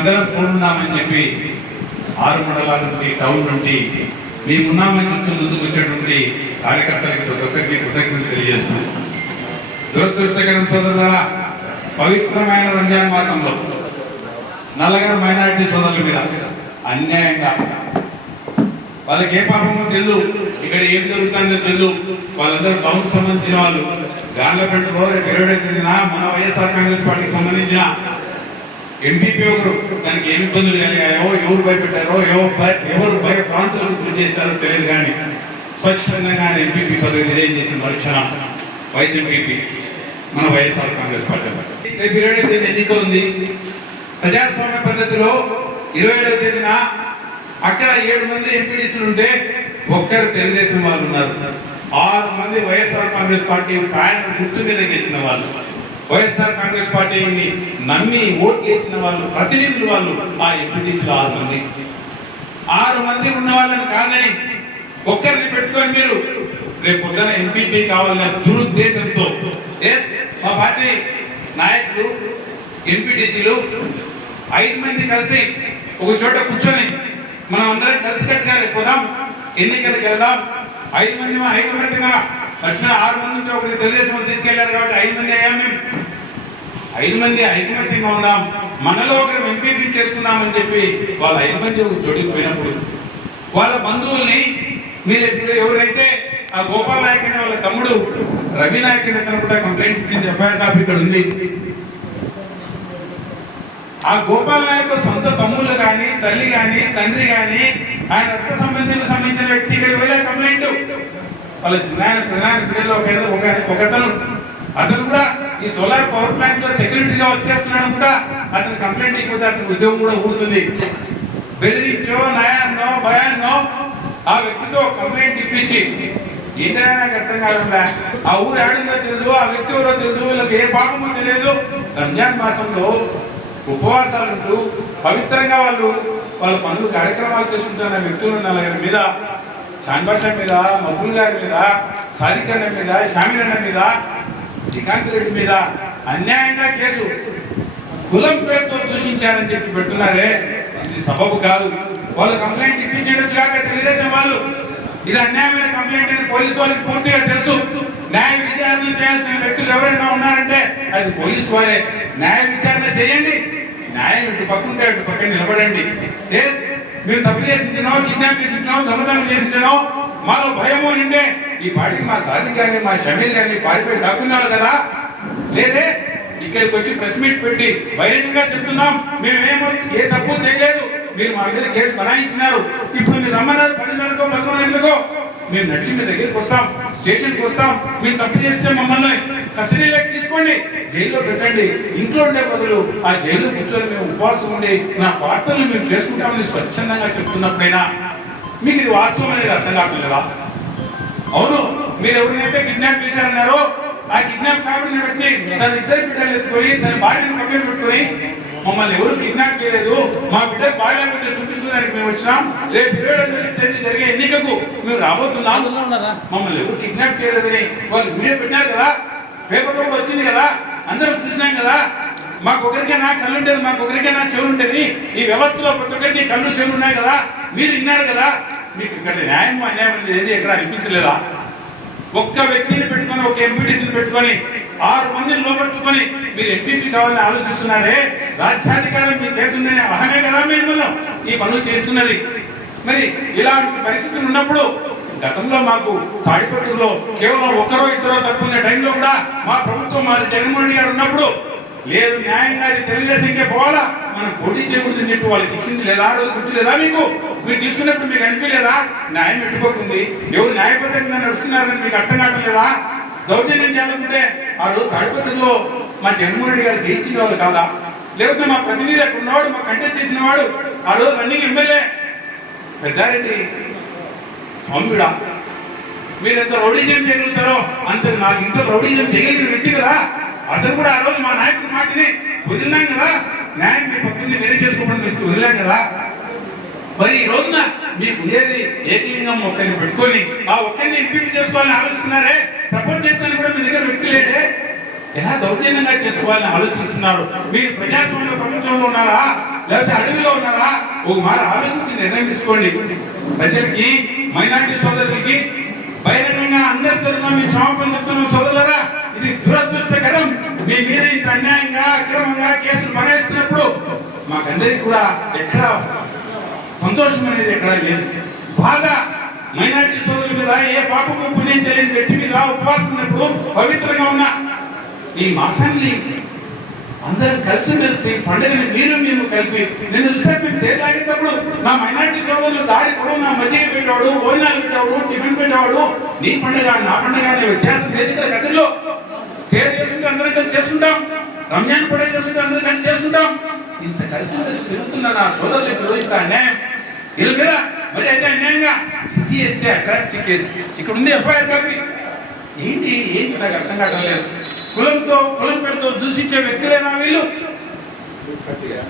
మేమందరం కూడున్నామని చెప్పి 6 మండలాల నుండి టౌన్ నుండి మేమున్నామని చెప్తూ ముందుకు వచ్చేటువంటి కార్యకర్తలకి ప్రతి ఒక్కరికి కృతజ్ఞతలు తెలియజేస్తున్నాం. దురదృష్టకరం సోదరులారా, పవిత్రమైన రంజాన్ మాసంలో నల్లగారు మైనారిటీ సోదరుల మీద అన్యాయంగా వాళ్ళకి ఏ పాపమో తెలియదు, ఇక్కడ ఏం జరుగుతుందో తెలియదు. వాళ్ళందరూ టౌన్ సంబంధించిన వాళ్ళు గాండ్లపేటలో చెందిన మన వైఎస్ఆర్ కాంగ్రెస్ పార్టీకి సంబంధించిన ఎంపీపీ ఒకరు దానికి ఏమి ఇబ్బందులు కలిగాయో, ఎవరు భయపెట్టారో, ఎవరు భయప్రాంతాలకు గురి చేశారో తెలియదు. కానీ స్వచ్ఛందంగా ఎంపీపీ పదవి రిజైన్ చేసిన మరుక్షణం వైస్ ఎంపీపీ మన వైఎస్ఆర్ కాంగ్రెస్ పార్టీ. రేపు 27వ తేదీ ఎన్నిక ఉంది. ప్రజాస్వామ్య పద్ధతిలో 27వ తేదీన అక్కడ 7 మంది ఎంపీటీసీలు ఉంటే ఒక్కరు తెలుగుదేశం వాళ్ళు ఉన్నారు. 6 మంది వైఎస్ఆర్ కాంగ్రెస్ పార్టీ ఫ్యాన్ గుర్తు మీద గెలిచిన వాళ్ళు, వైఎస్ఆర్ కాంగ్రెస్ పార్టీని నమ్మి ఓట్లు వేసిన వాళ్ళు, ప్రతినిధులు వాళ్ళు ఆ ఎంపీటీసీలు 6 మంది ఉన్న వాళ్ళని కాదని ఒక్కరిని పెట్టుకొని మీరు రేపు పొద్దున ఎంపీపీ కావాలన్న దురుద్దేశంతో మా పార్టీ నాయకులు ఎంపీటీసీలు 5 మంది కలిసి ఒక చోట కూర్చొని మనం అందరం కలిసికట్టుగా రేపు పోదాం, ఎన్నికలకు వెళ్దాం. 5 మంది ఐకమత్యంగా వచ్చిన 6 మంది ఉంటే ఒకరి తెలుగుదేశం తీసుకెళ్లారు కాబట్టి 5 మంది అయ్యాం. మేము 5 మంది ఐకమత్యంగా ఉందాం, మనలో ఒకరు ఎంపీపీ చేసుకుందామని చెప్పి వాళ్ళ 5 మంది ఒక జోడికి పోయినప్పుడు వాళ్ళ బంధువుల్ని మీరు ఇప్పుడు ఎవరైతే ఆ గోపాల్ నాయక్ అనే వాళ్ళ తమ్ముడు రవి నాయక్ అతను కూడా కంప్లైంట్ ఇచ్చింది, ఎఫ్ఐఆర్ కాపీ ఇక్కడ ఉంది. ఆ గోపాల్ నాయక్ సొంత తమ్ముళ్ళు కానీ, తల్లి కానీ, తండ్రి కానీ, ఆయన రక్త సంబంధించిన వ్యక్తి ఇక్కడ వేరే కంప్లైంట్. వాళ్ళ చిన్న పిల్లలు అతను కూడా ఈ సోలార్ పవర్ ప్లాంట్ లో సెక్యూరిటీగా వచ్చేస్తున్నాడు కూడా అతను కంప్లైంట్ అయిపోతే అతని ఉద్యోగం కూడా ఊరుతుంది. బెదిరించో, నయాన్నో, భయాన్నో ఆ వ్యక్తితో కంప్లైంట్ ఇప్పించి ఏంటనే నాకు అర్థం కాకుండా ఆ ఊరు ఆడిందో తెలియదు, ఆ వ్యక్తి ఎవరో తెలియదు, వీళ్ళకి ఏ పాపమో తెలియదు. రంజాన్ మాసంలో ఉపవాసాలు ఉంటూ పవిత్రంగా వాళ్ళ పనులు కార్యక్రమాలు చేసుకుంటున్న వ్యక్తులు 4 మీద, చాన్బాషా మీద, మబ్బుల్ గారి మీద, సాదిక్ అన్న మీద, షామీర్ అన్న మీద, శ్రీకాంత్ రెడ్డి మీద అన్యాయంగా కేసు కులం పేరుతో దూషించారని చెప్పి పెడుతున్నారే, ఇది సబబు కాదు. వాళ్ళు కంప్లైంట్ ఇప్పించవచ్చు కాక తెలుగుదేశం వాళ్ళు ఇది అన్యాయమైన కంప్లైంట్ అని పోలీసు వాళ్ళకి పూర్తిగా తెలుసు. న్యాయ విచారణ చేయాల్సిన వ్యక్తులు ఎవరైనా ఉన్నారంటే అది పోలీసు వారే. న్యాయ విచారణ చేయండి, న్యాయం ఇటు పక్కుంటే అటు పక్కన నిలబడండి. మేము తప్పు చేసింటున్నాం, కిడ్నాప్ చేసింటున్నాం, దొంగతనం చేసింటున్నాం, మాలో భయమో నిండే ఈ పార్టీకి మా సాదిక్ కానీ, మా షమీర్ కానీ పారిపోయి దాక్కున్నారు కదా. లేదే ఇక్కడికి వచ్చి ప్రెస్ మీట్ పెట్టి బహిరంగంగా చెప్తున్నాం మేమేమో ఏ తప్పు చేయలేదు, మీరు మా మీద కేసు బనాయించినారు, ఇప్పుడు మీరు రమ్మన్నారు 10:30కో 11:00కో మేము నడిచి మీ దగ్గరికి వస్తాం, స్టేషన్కి వస్తాం, మేము తప్పు చేస్తే మమ్మల్ని కస్టడీలోకి తీసుకోండి, జైల్లో పెట్టండి. ఇంట్లో ఉండే బదులు ఆ జైల్లో కూర్చొని మేము ఉపవాసం ఉండి నా వార్తలు మేము చేసుకుంటామని స్వచ్ఛందంగా చెప్తున్నప్పుడైనా మీకు ఇది వాస్తవం అనేది అర్థం కావట్లేదా? అవును, మీరు ఎవరినైతే కిడ్నాప్ చేశారన్నారో ఆ కిడ్నాప్ కాబడిన వ్యక్తి తన 2 బిడ్డలు ఎత్తుకొని తన భార్యను పక్కన పెట్టుకొని మమ్మల్ని ఎవరు కిడ్నాప్ చేయలేదు, మా బిడ్డ బాగా చూపించుకోవడానికి మేము వచ్చినాం, రేపు 27వ తేదీ జరిగే ఎన్నికకు మేము రాబోతున్నాం, మమ్మల్ని ఎవరు కిడ్నాప్ చేయలేదని వాళ్ళు వీడియో పెట్టినారు కదా, పేపర్లో కూడా వచ్చింది కదా, అందరం చూసినాం కదా. మాకు ఒకరికైనా కళ్ళు ఉండేది, మాకు ఒకరికైనా చెవులు ఉండేది, ఈ వ్యవస్థలో ప్రతి ఒక్కరికి కళ్ళు చెవులు ఉన్నాయి కదా, మీరు విన్నారు కదా. మీకు ఇక్కడ న్యాయం అన్యాయం అనేది ఏది ఎక్కడ అనిపించలేదా? ఒక్క వ్యక్తిని పెట్టుకొని, ఒక ఎంపీటీసీని పెట్టుకొని 6 మందిని లోపరుచుకొని మీరు ఎంపీపీ కావాలని ఆలోచిస్తున్నారే, రాజ్యాధికారం మీ చేతుందనే అహమే కదా మీరు ఈ పనులు చేస్తున్నది. మరి ఇలాంటి పరిస్థితులు ఉన్నప్పుడు గతంలో మాకు తాడిపత్రులో కేవలం 1-2 తప్పున్న టైంలో కూడా మా ప్రభుత్వం మాది జగన్మోహన్ రెడ్డి గారు ఉన్నప్పుడు లేదు న్యాయంగా తెలుగుదేశంకే పోవాలా, మనం పోటీ చేయకూడదని చెప్పి వాళ్ళకి ఇచ్చింది లేదా? రోజు గుర్తు లేదా మీకు? మీరు తీసుకున్నప్పుడు మీకు అనిపించలేదా న్యాయం పెట్టుకోకుంది, ఎవరు న్యాయబద్ధంగా నడుస్తున్నారని మీకు అర్థం కావట్లేదా? దౌర్జన్యం చేయాలనుకుంటే ఆ రోజు తాడిపత్రిలో మా జగన్మోహన్ రెడ్డి గారు జయించిన వాళ్ళు కాదా? లేకపోతే మా ప్రతినిధి అక్కడ ఉన్నవాడు, మా కంటెస్ట్ చేసిన వాడు ఆ రోజు రన్నింగ్ ఎమ్మెల్యే పెద్దారెడ్డి స్వామిడా, మీరు ఎంత రౌడీజం చేయగలుగుతారో అంత నాకు ఇంత రౌడీజం చేయగలిగిన వ్యక్తి కదా. అతను కూడా ఆ రోజు మా నాయకుడి మాటని వదిలినాం కదా, న్యాయం మీ పక్కన వేరే చేసుకోవడం వదిలాం కదా. మరి ఈ రోజున మీకు ఉండేది ఏకలింగం ఒక్కరిని పెట్టుకొని ఆ ఒక్కరిని ఎంపీపీ చేసుకోవాలని ఆలోచిస్తున్నారే, ప్రపోజ్ చేస్తాను కూడా మీ దగ్గర వ్యక్తి లేడే, ఎలా దౌర్జన్యంగా చేసుకోవాలని ఆలోచిస్తున్నారు? మీరు ప్రజాస్వామ్య ప్రపంచంలో ఉన్నారా లేకపోతే అడవిలో ఉన్నారా? ఒక మాట ఆలోచించి నిర్ణయం తీసుకోండి. ప్రజలకి, మైనారిటీ సోదరులకి బహిరంగంగా అందరి తరఫున మేము క్షమాపణ చెప్తున్నాం సోదరులరా. ఇది దురదృష్టకరం. మీ మీద ఇంత అన్యాయంగా అక్రమంగా కేసులు బనాయిస్తున్నప్పుడు మాకందరికి కూడా ఎక్కడ సంతోషం అనేది ఎక్కడా లేదు. బాధ మైనారిటీ సోదరుల మీద, ఏ పాపము పుణ్యం తెలియని వ్యక్తి మీద ఉపవాసం ఉన్నప్పుడు పవిత్రంగా ఉన్న ఈ మాసాన్ని అందరం కలిసి పండుగని మేము కలిపి నేను చూసాను. మేము తేరు లాగేటప్పుడు నా మైనారిటీ సోదరులు దారి కూడా నా మజ్జిగ పెట్టేవాడు, భోజనాలు పెట్టేవాడు, టిఫిన్ పెట్టేవాడు. నీ పండుగ నా పండుగ అనే వ్యత్యాసం లేదు ఇక్కడ గదిలో. తేరు చేసుకుంటే అందరం కలిసి చేసుకుంటాం, రంజాన్ కూడా చేసుకుంటే అందరం కలిసి చేసుకుంటాం. ఇంత కలిసి తిరుగుతున్న నా సోదరులకు ఇంత అన్యాయం వీళ్ళ మీద మరి అయితే అన్యాయంగా ఎస్సీ ఎస్టీ అట్రాసిటీ కేసు ఇక్కడ ఉంది. ఎఫ్ఐఆర్ కాపీ ఏంటి నాకు అర్థం కావడం లేదు. కులం పేరుతో దూషించే వ్యక్తులైనా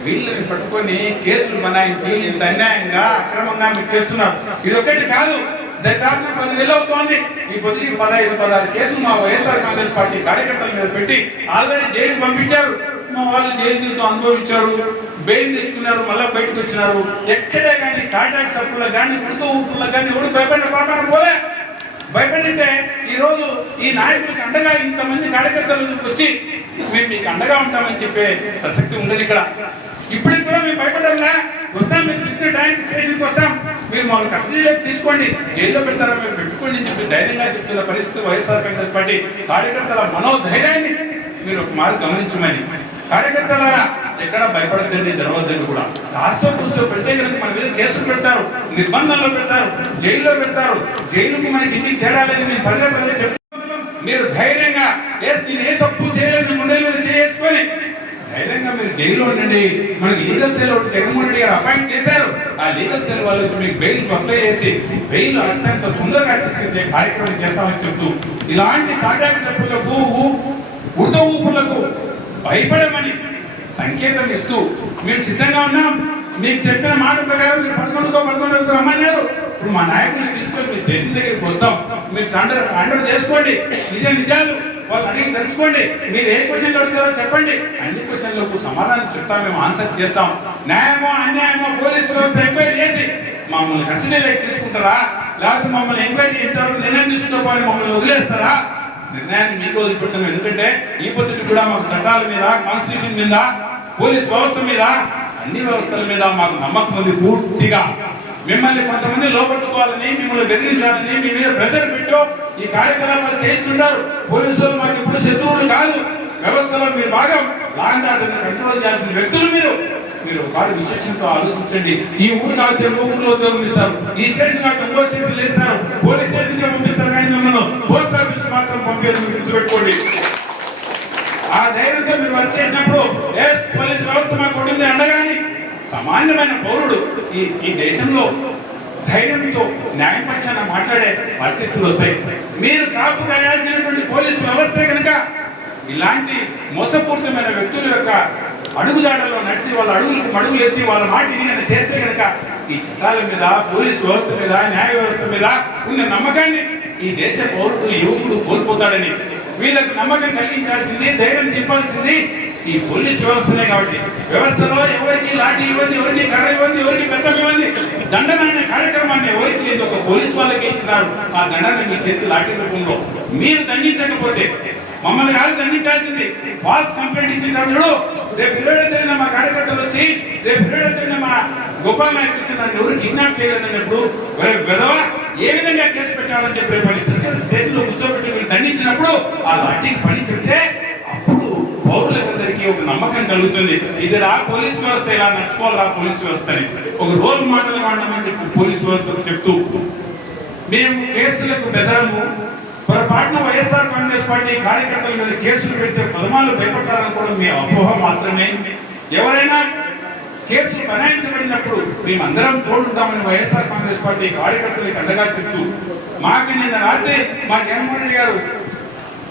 వీళ్ళని పట్టుకొని కేసులు బనాయించి ఇంత అన్యాయంగా అక్రమంగా మీరు చేస్తున్నారు. ఇది ఒక్కటి కాదు, దాదాపు 10,000 అవుతోంది. ఈ పొద్దుకి 15-16 కేసులు మా వైఎస్ఆర్ కాంగ్రెస్ పార్టీ కార్యకర్తల మీద పెట్టి ఆల్రెడీ జైలుకి పంపించారు. మా వాళ్ళు జైలు జీవితం అనుభవించారు, బెయిల్ తీసుకున్నారు, మళ్ళీ బయటకు వచ్చినారు. ఎక్కడే కానీ కాంట్రాక్ట్ సభ్యులకు కానీ ఉడత ఊపులకు కానీ ఎవరు భయపడిన పోలే. భయపడింటే ఈరోజు ఈ నాయకుడికి అండగా ఇంతమంది కార్యకర్తలు వచ్చి మేము మీకు అండగా ఉంటామని చెప్పే ప్రసక్తి ఉండదు ఇక్కడ. ఇప్పటికి కూడా మేము భయపడ్డా వస్తాం, మీరు పిలిచిన టైంకి స్టేషన్కి వస్తాం, మీరు మమ్మల్ని కస్టడీలోకి తీసుకోండి, జైల్లో పెడతారా మేము పెట్టుకోండి అని చెప్పి ధైర్యంగా చెప్తున్న పరిస్థితి వైఎస్ఆర్ కాంగ్రెస్ పార్టీ కార్యకర్తల మనోధైర్యాన్ని మీరు ఒక మారు గమనించమని. కార్యకర్తలారా ఎక్కడ భయపడద్దండి, జరగద్దండి కూడా. కాస్తో కూస్తో పెడితే కనుక మన మీద కేసులు పెడతారు, నిర్బంధాలు పెడతారు, జైల్లో పెడతారు. జైలుకి మనకి ఇంటికి తేడా లేదు. మీరు పదే చెప్తారు. మీరు ధైర్యంగా నేను ఏ తప్పు చేయలేదు గుండెల మీద చేసుకొని ధైర్యంగా మీరు జైల్లో ఉండండి. మనకి లీగల్ సెల్ ఒకటి జగన్మోహన్ రెడ్డి గారు అపాయింట్ చేశారు. ఆ లీగల్ సెల్ వాళ్ళు వచ్చి మీకు బెయిల్ అప్లై చేసి బెయిల్ అత్యంత తొందరగా తీసుకొచ్చే కార్యక్రమం చేస్తామని చెప్తూ ఇలాంటి తాటాకు చెప్పులకు ఉడత ఊపులకు భయపడమని సంకేతం ఇస్తూ మేము సిద్ధంగా ఉన్నాం. మీకు చెప్పిన మాట ప్రకారం మీరు 11 రమ్మన్నారు. ఇప్పుడు మా నాయకుడిని తీసుకొని మీ స్టేషన్ దగ్గరికి వస్తాం. మీరు అండర్ చేసుకోండి, నిజాలు వాళ్ళు అడిగి తెలుసుకోండి. మీరు ఏ క్వశ్చన్లు అడుగుతారో చెప్పండి, అన్ని క్వశ్చన్లకు సమాధానం చెప్తాం, మేము ఆన్సర్ చేస్తాం. న్యాయమో అన్యాయమో పోలీసు వ్యవస్థ ఎంక్వైరీ చేసి మమ్మల్ని కస్టడీలోకి తీసుకుంటారా, లేకపోతే మమ్మల్ని ఎంక్వైరీ ఇంతవరకు నిర్ణయం తీసుకుంటామని మమ్మల్ని వదిలేస్తారా? నిర్ణయాన్ని మీకు వదిలిపెట్టాం. ఎందుకంటే ఈ పొద్దుటి కూడా మాకు చట్టాల మీద, కాన్స్టిట్యూషన్ మీద, పోలీస్ వ్యవస్థ మీద, అన్ని వ్యవస్థల మీద మాకు నమ్మకం ఉంది పూర్తిగా. మిమ్మల్ని కొంతమంది లోపరుచుకోవాలని, మిమ్మల్ని బెదిరించాలని, మీ మీద ప్రెజర్ పెట్టో ఈ కార్యకలాపాలు చేస్తున్నారు. పోలీసులు మాకు ఇప్పుడు శత్రువులు కాదు. వ్యవస్థలో మీరు బాగా లాండ్ ఆర్డర్ని కంట్రోల్ చేయాల్సిన వ్యక్తులు మీరు వారి విశేషంతో ఆలోచించండి. ఈ ఊరు కాదు ఊళ్ళో ఉద్యోగం ఇస్తారు, ఈ స్టేషన్ కాదు ఇంకో స్టేషన్లు ఇస్తారు, పోలీస్ స్టేషన్ పంపిస్తారు, కానీ మిమ్మల్ని పోస్ట్ ఆఫీస్ మాత్రం పంపేది గుర్తుపెట్టుకోండి. ఆ ధైర్యంతో మీరు వర్క్ చేసినప్పుడు పోలీస్ వ్యవస్థ మాకు కొట్టింది అండగాని సామాన్యమైన పౌరుడు ఈ దేశంలో ధైర్యంతో న్యాయపక్షాన మాట్లాడే పరిస్థితులు వస్తాయి. మీరు కాపు కాయాల్సినటువంటి పోలీసు వ్యవస్థ కనుక ఇలాంటి మోసపూరితమైన వ్యక్తుల యొక్క అడుగుజాడల్లో నడిచి వాళ్ళ అడుగులు ఎత్తి వాళ్ళ మాట ఇదిగా చేస్తే కనుక ఈ చట్టాల మీద, పోలీసు వ్యవస్థ మీద, న్యాయ వ్యవస్థ మీద ఉన్న నమ్మకాన్ని ఈ దేశ పౌరుడు యువకుడు కోల్పోతాడని వీళ్ళకు నమ్మకం కలిగించాల్సింది, ధైర్యం నింపాల్సింది ఈ పోలీస్ వ్యవస్థనే. కాబట్టి వ్యవస్థలో ఎవరికి లాఠీ ఇవ్వండి, ఎవరికి కర్ర ఇవ్వండి, ఎవరికి బెత్తం ఇవ్వండి, దండన అనే కార్యక్రమాన్ని ఎవరికి లేదు, ఒక పోలీస్ వాళ్ళకి ఇచ్చినారు. ఆ దండాన్ని మీ చేతి లాఠీ రూపంలో మీరు దండించకపోతే మమ్మల్ని కాదు దండించాల్సింది. ఫాల్స్ కంప్లైంట్ ఇచ్చినప్పుడు రేపు 27న మా కార్యకర్తలు వచ్చి రేపు 27న మా గోపాల్ నాయక్ వచ్చి నన్ను ఎవరు కిడ్నాప్ చేయలేదన్నప్పుడు వెధవ ఏ విధంగా కేసు పెట్టాలని చెప్పి రేపు స్టేషన్లో కూర్చోబెట్టి మీరు దండించినప్పుడు ఆ లాఠీకి పని చెప్తే అప్పుడు పౌరులకందరికీ ఒక నమ్మకం కలుగుతుంది. ఇది రా పోలీస్ వ్యవస్థ ఇలా నడుచుకోవాలి, రా పోలీస్ వ్యవస్థని ఒక రోల్ మోడల్ వాడమని చెప్పి పోలీస్ వ్యవస్థకు చెప్తూ మేము కేసులకు బెదరము. పొరపాటున వైఎస్ఆర్ కాంగ్రెస్ పార్టీ కార్యకర్తల మీద కేసులు పెడితే పదమాలు భయపడతారని కూడా మీ అపోహ మాత్రమే. ఎవరైనా కేసులు బనాయించబడినప్పుడు మేమందరం తోడుంటామని వైఎస్ఆర్ కాంగ్రెస్ పార్టీ కార్యకర్తలకు అండగా చెప్తూ మాకు నిన్న రాత్రి మా జగన్మోహన్ రెడ్డి గారు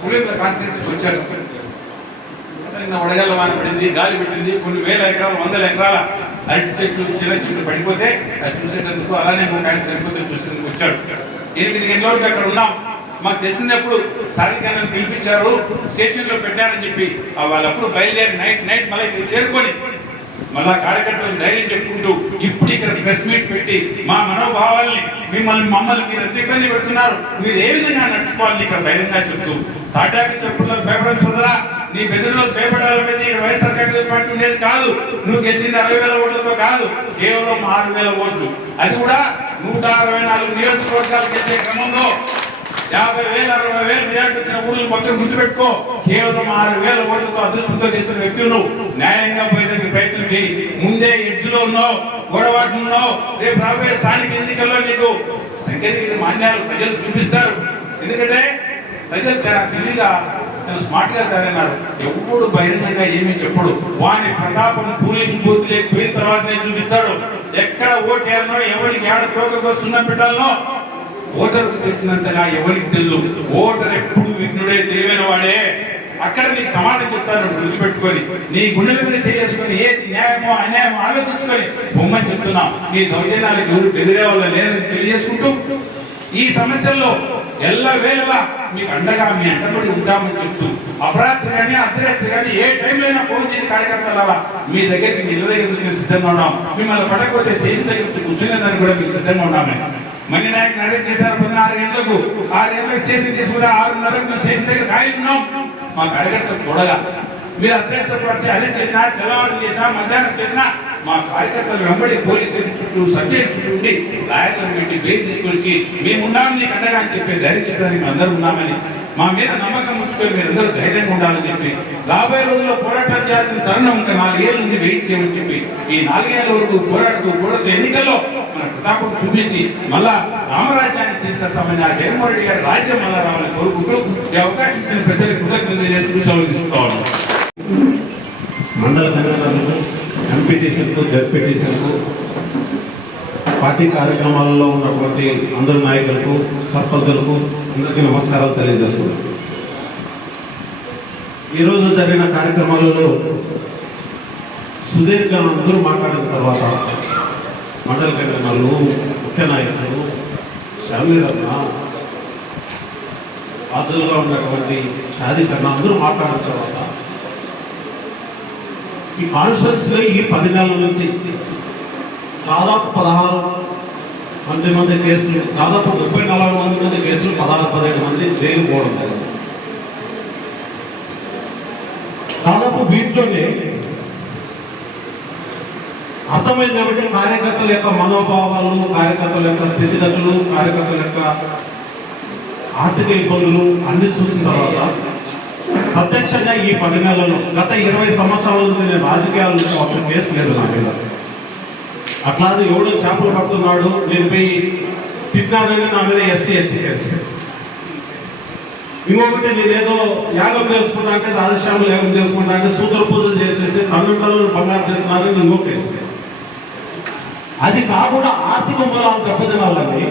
పులివెందుల కాన్స్టిట్యూన్సీకి వచ్చారు. నిన్న వడగల్ల వాన పడింది, గాలి పెట్టింది, కొన్ని వేల ఎకరాలు 100 ఎకరాల అరటి చెట్లు, చిన్న చెట్లు పడిపోతే అది చూసేటందుకు, అలానే ఒక ఆయన చనిపోతే చూసేందుకు వచ్చాడు. 8 గంటల వరకు అక్కడ ఉన్నాం. మాకు తెలిసినప్పుడు సాధికారాన్ని పిలిపించారు, స్టేషన్లో పెట్టారని చెప్పి వాళ్ళప్పుడు బయలుదేరి నైట్ మళ్ళీ ఇక్కడ చేరుకొని మళ్ళా కార్యకర్తలకు ధైర్యం చెప్పుకుంటూ ఇప్పుడు ఇక్కడ ప్రెస్ మీట్ పెట్టి మా మనోభావాల్ని మమ్మల్ని మీరు ఎంత ఇబ్బంది పెడుతున్నారు, మీరు ఏ విధంగా నడుచుకోవాలని ఇక్కడ ధైర్యంగా చెప్తూ తాటాకి చెప్పుల్లో పేపర్ సోదరా, నీ బెదిరిలో పేపడాల మీద వైఎస్ఆర్ కాంగ్రెస్ పార్టీ ఉండేది కాదు. నువ్వు గెలిచింది 60,000 ఓట్లతో కాదు, కేవలం 6,000 ఓట్లు. అది కూడా 164 నియోజకవర్గాలు గెలిచే క్రమంలో 50,000 60,000 మెజార్టీ వచ్చిన ఊళ్ళని పక్కన గుర్తుపెట్టుకో. కేవలం 6,000 ఓట్లతో అదృష్టంతో గెలిచిన వ్యక్తి నువ్వు. న్యాయంగా పోయేదానికి ప్రయత్నం చేయి. ముందే ఎడ్జ్లో ఉన్నావు, గొడవాటు ఉన్నావు. రేపు రాబోయే స్థానిక ఎన్నికల్లో నీకు సంఖ్యగిరి మాన్యాలు ప్రజలు చూపిస్తారు. ఎందుకంటే ప్రజలు చాలా తెలివిగా చాలా స్మార్ట్ గా తయారైనారు. ఎప్పుడు బహిరంగంగా ఏమీ చెప్పడు. వాని ప్రతాపం పూలింగ్ బూత్ పోయిన తర్వాతనే చూపిస్తాడు. ఎక్కడ ఓటు వేయాలనో, ఎవరికి ఏడ తోకకో సున్నం పెట్టాలనో ఓటర్కు తెచ్చినంతగా ఎవరికి తెలియదు. ఓటర్ ఎప్పుడు విఘ్నుడే, తెలివైన వాడే. అక్కడ నీకు సమాధానం చెప్తారు. గుర్తుపెట్టుకొని నీ గుండెల మీద చేసుకొని ఏది న్యాయమో అన్యాయమో ఆలోచించుకొని బొమ్మని చెప్తున్నాం. మీ దౌర్జన్యాలకు ఎవరు బెదిరే వాళ్ళు లేరని తెలియజేసుకుంటూ ఈ సమస్యల్లో ఎల్లవేళలా మీకు అండగా మీ అంటబడి ఉంటామని చెప్తూ అపరాత్రి కానీ అర్ధరాత్రి కానీ ఏ టైంలో అయినా ఫోన్ చేయని కార్యకర్తల మీ దగ్గరికి మీ ఇళ్ళ దగ్గర నుంచి సిద్ధంగా ఉన్నాం. మిమ్మల్ని పట్టకపోతే స్టేషన్ దగ్గర నుంచి కూర్చునేదానికి కూడా మీకు సిద్ధంగా ఉన్నామే. మణి నాయక్ నరేట్ చేశారు 6 గంటలకు, 6 గంటలకు స్టేషన్ తీసుకుని 6:30 స్టేషన్ దగ్గర కాయలున్నాం. మా కార్యకర్తలు కూడగా మీరు అర్ధరాత్రి పడితే అరెస్ట్ చేసినా, తెల్లవారు చేసినా, మధ్యాహ్నం చేసినా మా కార్యకర్తలు వెంబడి పోలీస్ స్టేషన్ చుట్టూ సబ్జెక్ట్ చుట్టూ ఉండి లాయర్లను పెట్టి బెయిల్ తీసుకొచ్చి మేము ఉన్నామని నీకు అండగా అని చెప్పి ధైర్యం చెప్పడానికి మేము అందరూ ఉన్నామని మా మీద నమ్మకం ఉంచుకొని మీరందరూ ధైర్యంగా ఉండాలని చెప్పి రాబోయే రోజుల్లో పోరాటాలు చేయాల్సిన తరుణం ఇంకా 4 ఏళ్ళ నుండి వెయిట్ చేయమని చెప్పి ఈ 4 ఏళ్ళ వరకు పోరాడుతూ ఎన్నికల్లో మన ప్రతాపం చూపించి మళ్ళా రామరాజ్యాన్ని తీసుకొస్తామని ఆ జగన్మోహన్ రెడ్డి గారి రాజ్యం మళ్ళా రావాలని కోరుకుంటూ ఈ అవకాశం ఇచ్చిన పెద్దలకు కృతజ్ఞతలు చేసుకుంటూ సెలవు తీసుకోవాలి. మండల కన్వీనర్లకు, ఎంపీటీసీలకు, జడ్పీటీసీలకు, పార్టీ కార్యక్రమాలలో ఉన్నటువంటి అందరు నాయకులకు, సర్పంచులకు అందరికీ నమస్కారాలు తెలియజేస్తున్నాను. ఈరోజు జరిగిన కార్యక్రమాలలో సుదీర్ఘంగా అందరూ మాట్లాడిన తర్వాత మండల కన్వీనర్లు, ముఖ్య నాయకులు, శామిరన్న, ఆదులుగా ఉన్నటువంటి షాదీకరణ అందరూ మాట్లాడిన తర్వాత ఈ కాన్స్టిట్యూన్సీలో ఈ 10 నెలల నుంచి దాదాపు 16 మంది కేసులు, దాదాపు 34 మంది కేసులు, 16-17 మంది జైలు పోవడం జరిగింది. దాదాపు వీటిలోనే అర్థమైంది ఏమంటే కార్యకర్తల యొక్క మనోభావాలు, కార్యకర్తల యొక్క స్థితిగతులు, కార్యకర్తల యొక్క ఆర్థిక ఇబ్బందులు అన్ని చూసిన తర్వాత ప్రత్యక్షంగా ఈ 10 నెలల్లో గత 20 సంవత్సరాల నుంచి నేను రాజకీయాల నుంచి ఒక కేసు లేదు నా మీద. అట్లాది ఎవడో చేపలు పడుతున్నాడు, నేను పోయి తిట్టినాడని నా మీద SC ST కేసు. ఇంకొకటి నేనేదో యాగం చేసుకుంటా అంటే, రాజశ్యామలు యాగం చేసుకుంటా అంటే సూత్ర పూజలు చేసేసి కన్నుంటలను బంగారు చేస్తున్నారని ఇంకో కేసు. అది కాకుండా ఆర్థిక మూలాలు దెబ్బతినాలని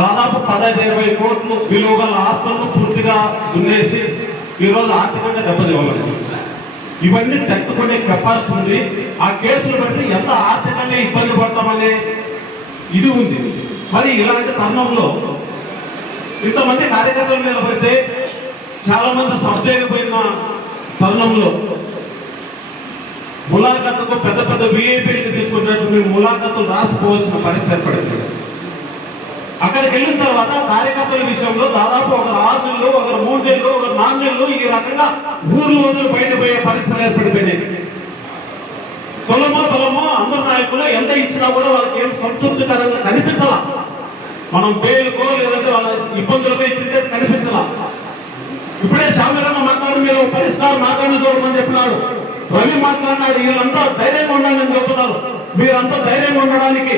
దాదాపు 15-20 కోట్లు విలువ గల ఆస్తులను పూర్తిగా దున్నేసి ఈరోజు ఆర్థికంగా దెబ్బతివ్వాలని ఇవన్నీ తట్టుకునే కెపాసిటీ ఉంది. ఆ కేసులు బట్టి ఎంత ఆర్థికంగా ఇబ్బంది పడతామనే ఇది ఉంది. మరి ఇలాంటి తరుణంలో ఇంతమంది కార్యకర్తలు నిలబడితే చాలా మంది సబ్జెక్ట్ పోయిన తరుణంలో ములాఖతుకు పెద్ద పెద్ద విఐపీలకు తీసుకున్నట్టు మేము ములాఖతులు రాసుకోవాల్సిన పరిస్థితి ఏర్పడింది. అక్కడికి వెళ్ళిన తర్వాత కార్యకర్తల విషయంలో దాదాపు ఒకరు 6 నెలలు, ఒకరు 3 నెలలు, ఒకరు 4 నెలలు ఈ రకంగా ఊర్లు వదిలి బయటపోయే పరిస్థితులు ఏర్పడిపోయినాయి. కులమో బలమో అందరు నాయకులు ఎంత ఇచ్చినా కూడా వాళ్ళకి ఏం సంతృప్తికరంగా కనిపించాల. మనం బెయిల్కో లేదంటే వాళ్ళ ఇబ్బందులకో ఇచ్చింటే కనిపించాల. ఇప్పుడే శామిరన్న మాట్లాడి మీరు పరిష్కారం మాట్లాడి చూడమని చెప్పినాడు. రవి మాట్లాడినాడు. వీళ్ళంతా ధైర్యంగా ఉండాలని చెప్తున్నారు. మీరంతా ధైర్యంగా ఉండడానికి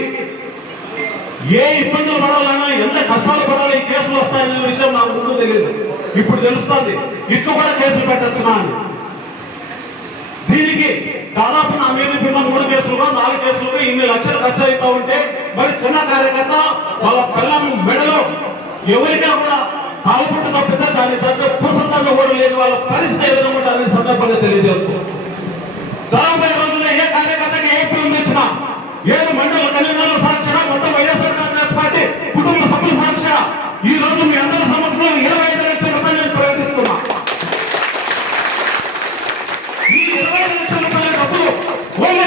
ఏ ఇబ్బందులు పడాలన్నా, ఎంత కష్టాలు పడాలి, ఈ కేసులు వస్తాయనే విషయం నాకు ముందు తెలియదు. ఇప్పుడు తెలుస్తుంది ఇట్లు కూడా కేసులు పెట్టచ్చునా అని. దీనికి దాదాపు నా మీద 3 కేసులుగా 4 కేసులుగా ఇన్ని లక్షలు ఖర్చు అవుతా ఉంటే మరి చిన్న కార్యకర్త వాళ్ళ పిల్లల మెడలో ఎవరికా కూడా తాగుబుట్టు తప్పితే దాని తగ్గ పూసంతంగా కూడా లేని వాళ్ళ పరిస్థితి ఏ విధంగా ఉంటుందని సందర్భంగా తెలియజేస్తూ రాబోయే రోజుల్లో ఏ కార్యకర్తకి ఏ పిల్లలు ఇచ్చినా 7 మండల కన్వీనర్ల సాక్షిగా మొత్తం వైఎస్ఆర్ కాంగ్రెస్ పార్టీ కుటుంబ సభ్యుల సాక్షిగా ఈ రోజు మీ అందరి సమక్షంలో 25 లక్షల రూపాయలు నేను ప్రకటిస్తున్నా. ఈ 25 లక్షల రూపాయల డబ్బులు ఓన్లీ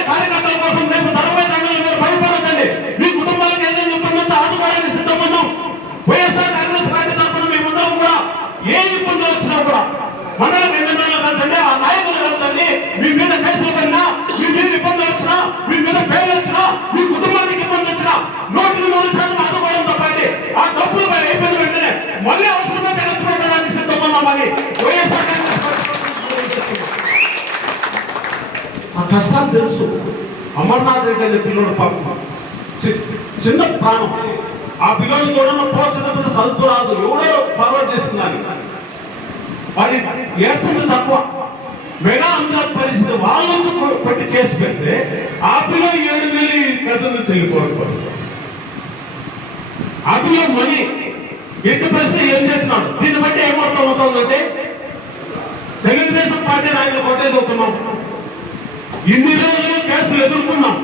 కష్టాలు తెలుసు. అమర్నాథ్ రెడ్డి అనే పిల్లడు పాపం చిన్న ప్రాణం. ఆ పిల్లలు కూడా పోస్ట్ సల్పు రాదు, ఎవడో ఫార్వర్డ్ చేస్తున్నారు. వాడి ఏడ్చింది తక్కువ. మెగా అంజాద్ పరిస్థితి వాళ్ళ నుంచి కొట్టి కేసు పెడితే ఆ పిల్లలు 7 నెలలు పెద్ద నుంచి వెళ్ళిపోవడం పరిస్థితి. ఆ పిల్లలు మనీ ఎట్టి పరిస్థితి ఏం చేస్తున్నాడు? దీన్ని బట్టి ఏమర్థం అవుతుందంటే తెలుగుదేశం పార్టీ నాయకులు కొట్టేదవుతున్నాం. ఇన్ని రోజులు కేసులు ఎదుర్కొన్నాం,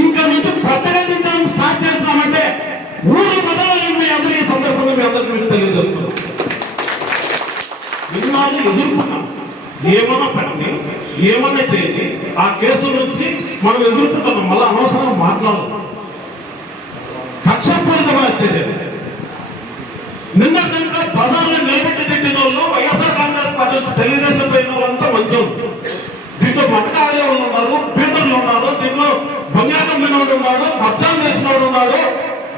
ఇంకా నుంచి ప్రతిఘటించడం స్టార్ట్ చేస్తున్నామంటే ఊరు బదలాలని మీ అందరూ ఈ సందర్భంగా మీ అందరికీ మీకు తెలియజేస్తున్నాం. ఇన్నాళ్ళు ఎదుర్కొన్నాం, ఏమన్నా పెట్టండి, ఏమన్నా చేయండి, ఆ కేసుల నుంచి మనం ఎదుర్కొంటున్నాం. మళ్ళీ అనవసరం మాట్లాడదు, కక్షపూరితంగా వచ్చేది. నిన్న కనుక బజార్లో నిలబెట్టి తిట్టిన వాళ్ళు వైఎస్ఆర్ కాంగ్రెస్ పార్టీ నుంచి తెలుగుదేశం పోయిన వాళ్ళంతా మంచోళ్ళు. దీంట్లో మటక ఆడేవాళ్ళు ఉన్నారు, పీతర్లు ఉన్నారు, దీంట్లో బంగారం మినోడు ఉన్నాడు, కబ్జాలు చేసినోడు ఉన్నాడు,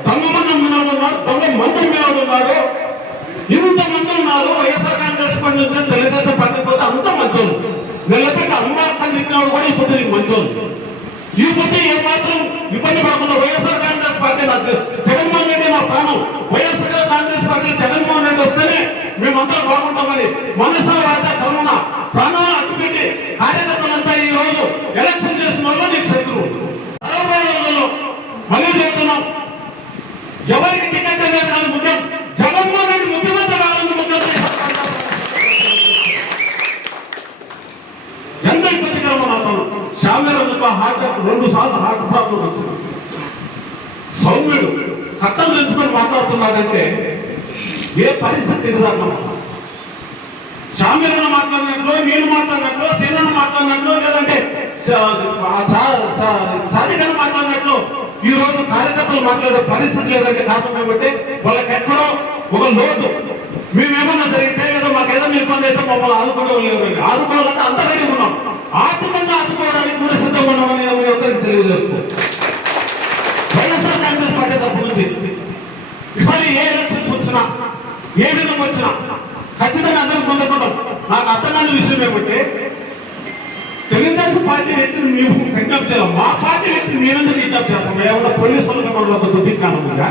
దొంగమన్నం మినోడు ఉన్నాడు, దొంగ మందం మినోడు ఉన్నాడు. ఇంతమంది ఉన్నారు. వైఎస్ఆర్ కాంగ్రెస్ పార్టీ నుంచి తెలుగుదేశం పార్టీ పోతే అంత మంచోళ్ళు. నిలబెట్టి అమ్మ అక్క తిట్టినవాడు కూడా ఇప్పుడు నీకు మంచోళ్ళు. ఈ పొద్దు ఏ మాత్రం ఇబ్బంది పడకుండా వైఎస్ఆర్ కాంగ్రెస్ పార్టీ జగన్మోహన్ రెడ్డి నా ప్రాణం. వైఎస్ఆర్ కాంగ్రెస్ పార్టీ జగన్మోహన్ రెడ్డి వస్తేనే మేమంతా బాగుంటామని మనసా వాచ కర్మన ప్రాణాలు అడ్డుపెట్టి కార్యకర్తలంతా ఈ రోజు ఎలక్షన్ చేసిన వాళ్ళు నీకు శత్రువు. మళ్ళీ చెప్తున్నాం, ఎవరికి టికెట్ అనేది కాదు ముఖ్యం, జగన్మోహన్ రెడ్డి ముఖ్యమంత్రి కావాలని ముఖ్యం. ఎంత ఇబ్బందికరమైన అతను శామ్యరందుకు హార్ట్ 2 సార్లు హార్ట్ ప్రాబ్లం వచ్చింది. సౌమ్యుడు కట్టలు తెచ్చుకొని మాట్లాడుతున్నాడంటే ఏ పరిస్థితి ఎదురన్నా శామ్యరన్న మాట్లాడినట్లు, నేను మాట్లాడినట్లు, సీనన్న మాట్లాడినట్లు, లేదంటే సాధికన్న మాట్లాడినట్లు ఈ రోజు కార్యకర్తలు మాట్లాడే పరిస్థితి లేదంటే కారణం ఏమంటే వాళ్ళకి ఎక్కడో ఒక లోటు. మేమేమన్నా జరిగితే లేదా మాకేదైనా ఇబ్బంది అయితే మమ్మల్ని ఆదుకోవడం, ఆదుకోవాలంటే అంత రెడీ ఉన్నాం. ఆర్థికంగా ఆదుకోవడానికి కూడా సిద్ధంగా ఉన్నామని అందరికీ తెలియజేస్తూ వైఎస్ఆర్ కాంగ్రెస్ పార్టీ తరపు నుంచి ఈసారి ఏ ఎలక్షన్స్ వచ్చినా, ఏ విధంగా వచ్చినా ఖచ్చితంగా అందరికి పొందుకుంటాం. నాకు అర్థం కాని విషయం ఏమంటే తెలుగుదేశం పార్టీ వ్యక్తిని మేము విజ్ఞప్తి చేయాలి, మా పార్టీ వ్యక్తిని మేమెందుకు విజ్ఞప్తి చేస్తాం? ఏమన్నా పోలీసు వాళ్ళకి బుద్ధి కానుందా?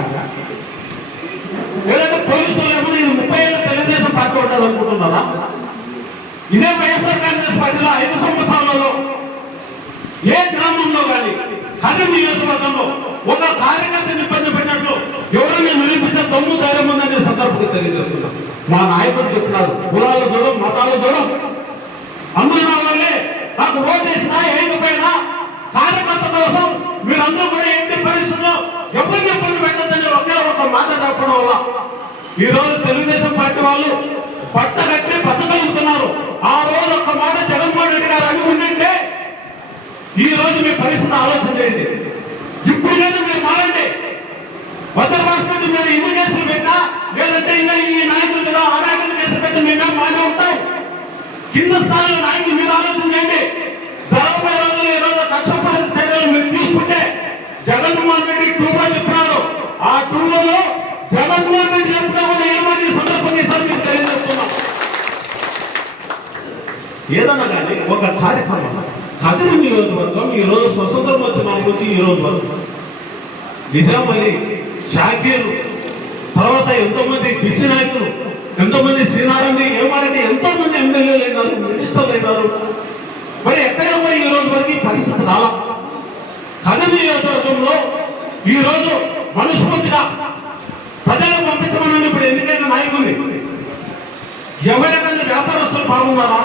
లేదంటే పోలీసు వాళ్ళు ఏమన్నా ఇది 30 ఏళ్ళ తెలుగుదేశం పార్టీ ఉంటుంది అనుకుంటున్నారా? ఇదే వైఎస్ఆర్ కాంగ్రెస్ పార్టీలో 5 సంవత్సరాలలో ఏ గ్రామంలో కానీ కది నియోజకవర్గంలో ఒక కార్యకర్తని ఇబ్బంది పెట్టినట్లు ఎవరైనా నిరూపించే దమ్ము ధైర్యం ఉందనే సందర్భంగా తెలియజేస్తున్నాం. మా నాయకుడు చెప్తున్నారు, కులాలు చూడం, మతాలు చూడం, అందరూ నా వాళ్ళే, నాకు ఓటేసినా ఏకపోయినా కార్యకర్త కోసం మీరందరూ కూడా ఎట్టి పరిస్థితుల్లో ఇబ్బంది పెట్టద్దని ఒకే ఒక మాట చెప్పడం వల్ల ఈ రోజు తెలుగుదేశం పార్టీ వాళ్ళు పట్ట కట్టి బతకలుగుతున్నారు. ఆ రోజు ఒక్క మాట జగన్మోహన్ రెడ్డి గారు అని ఉండింటే ఈ రోజు మీ పరిస్థితి ఆలోచన చేయండి. ఇప్పుడు లేదా మీరు మారండి. వజ్ర భాస్కర్ మీద ఇన్ని కేసులు పెట్టినా, లేదంటే ఇంకా ఈ నాయకులు కదా ఆ నాయకులు కేసులు పెట్టి మేము మానే ఉంటాం. కింద స్థాయిలో నాయకులు మీరు ఆలోచన చేయండి. జరగబోయే రోజులు ఈ రోజు కక్షపూరిత చర్యలు మీరు తీసుకుంటే జగన్మోహన్ రెడ్డి 2 చెప్పినారు. ఆ 2లో జగన్మోహన్ రెడ్డి చెప్పినా కూడా ఏమని సందర్భంగా ఈసారి తెలియజేస్తున్నాం. ఏదన్నా కానీ ఒక కార్యక్రమం కదిరి నియోజకవర్గం ఈ రోజు స్వతంత్రం వచ్చిన నుంచి ఈ రోజు వరకు నిజామలి, షాకీర్, తర్వాత ఎంతోమంది బిసి నాయకులు, ఎంతోమంది శ్రీనారాయణ, ఏమారెడ్డి, ఎంతో మంది ఎమ్మెల్యేలు అయినారు, మినిస్టర్లు అయినారు. మరి ఎక్కడో ఈ రోజు వరకు పరిస్థితి రాలా. కదిరి నియోజకవర్గంలో ఈ రోజు మనస్ఫూర్తిగా ప్రజలకు పంపించమని ఇప్పుడు ఎన్నికైన నాయకుల్ని ఎవరికైనా వ్యాపారస్తులు బాగున్నారా,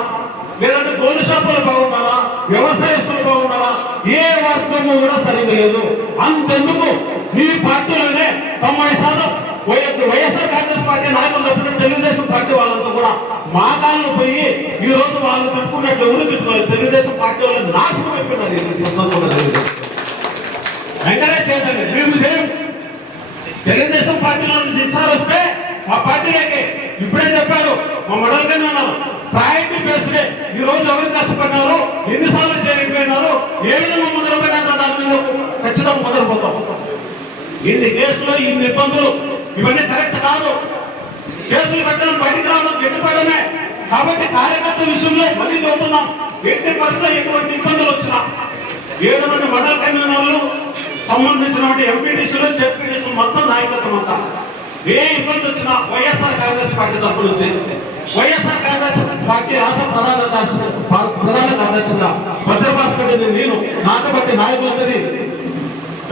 లేదంటే గోల్డ్ షాపులు బాగున్నారా, వ్యవసాయస్తులు బాగున్నారా, ఏ వర్గము కూడా సరిగ్గా లేదు. అంతెందుకు మీ పార్టీలోనే 90% వైఎస్ఆర్ కాంగ్రెస్ పార్టీ నాయకులు తప్పిన తెలుగుదేశం పార్టీ వాళ్ళంతా కూడా మా కాళ్ళు పోయి ఈ రోజు వాళ్ళు తిట్టుకున్నట్లు ఎవరు తిట్టుకోలేదు. తెలుగుదేశం పార్టీ వాళ్ళని నాశనం అయిపోయినారు. వెంటనే చేయండి, మేము చేయం. తెలుగుదేశం పార్టీలో ఇసారి వస్తే మా పార్టీలోకి ఇప్పుడే చెప్పారు, మా మొదలుగానే ఉన్నారు, ప్రయారిటీ బేస్డే ఈ రోజు ఎవరు కష్టపడినారు, ఎన్నిసార్లు చేయకపోయినారు, ఏ విధంగా మొదలుపెట్టినా దాని మీద ఖచ్చితంగా మొదలుపోతాం. ఇన్ని కేసులు, ఇన్ని ఇబ్బందులు, ఇవన్నీ కరెక్ట్ కాదు. కేసులు పెట్టడం, బయటికి రావడం, గట్టిపడమే. కాబట్టి కార్యకర్త విషయంలో మళ్ళీ చెబుతున్నాం, ఎట్టి పరిస్థితుల్లో ఎటువంటి ఇబ్బందులు వచ్చినా 7 మంది మండల కన్వీనర్లు సంబంధించినటువంటి ఎంపీటీసీలు జెడ్పీటీసీలు మొత్తం నాయకత్వం అంతా ఏ ఇబ్బంది వచ్చినా వైఎస్ఆర్ కాంగ్రెస్ పార్టీ తరపు నుంచి వైఎస్ఆర్ కాంగ్రెస్ పార్టీ రాష్ట్ర ప్రధాన కార్యదర్శిగా వజ్రభాస్కర్ నేను నాకు బట్టి నాయకులందరి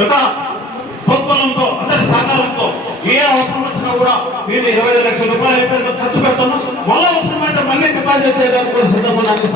యొక్క ప్రోత్సాహంతో అందరి సహకారంతో ఏ అవసరం వచ్చినా కూడా నేను 25 లక్షల రూపాయలు అయిపోయిందో ఖర్చు పెడతాను. మళ్ళీ అవసరమైతే మళ్ళీ డిపాజిట్ చేయడానికి కూడా సిద్ధంగా నాకు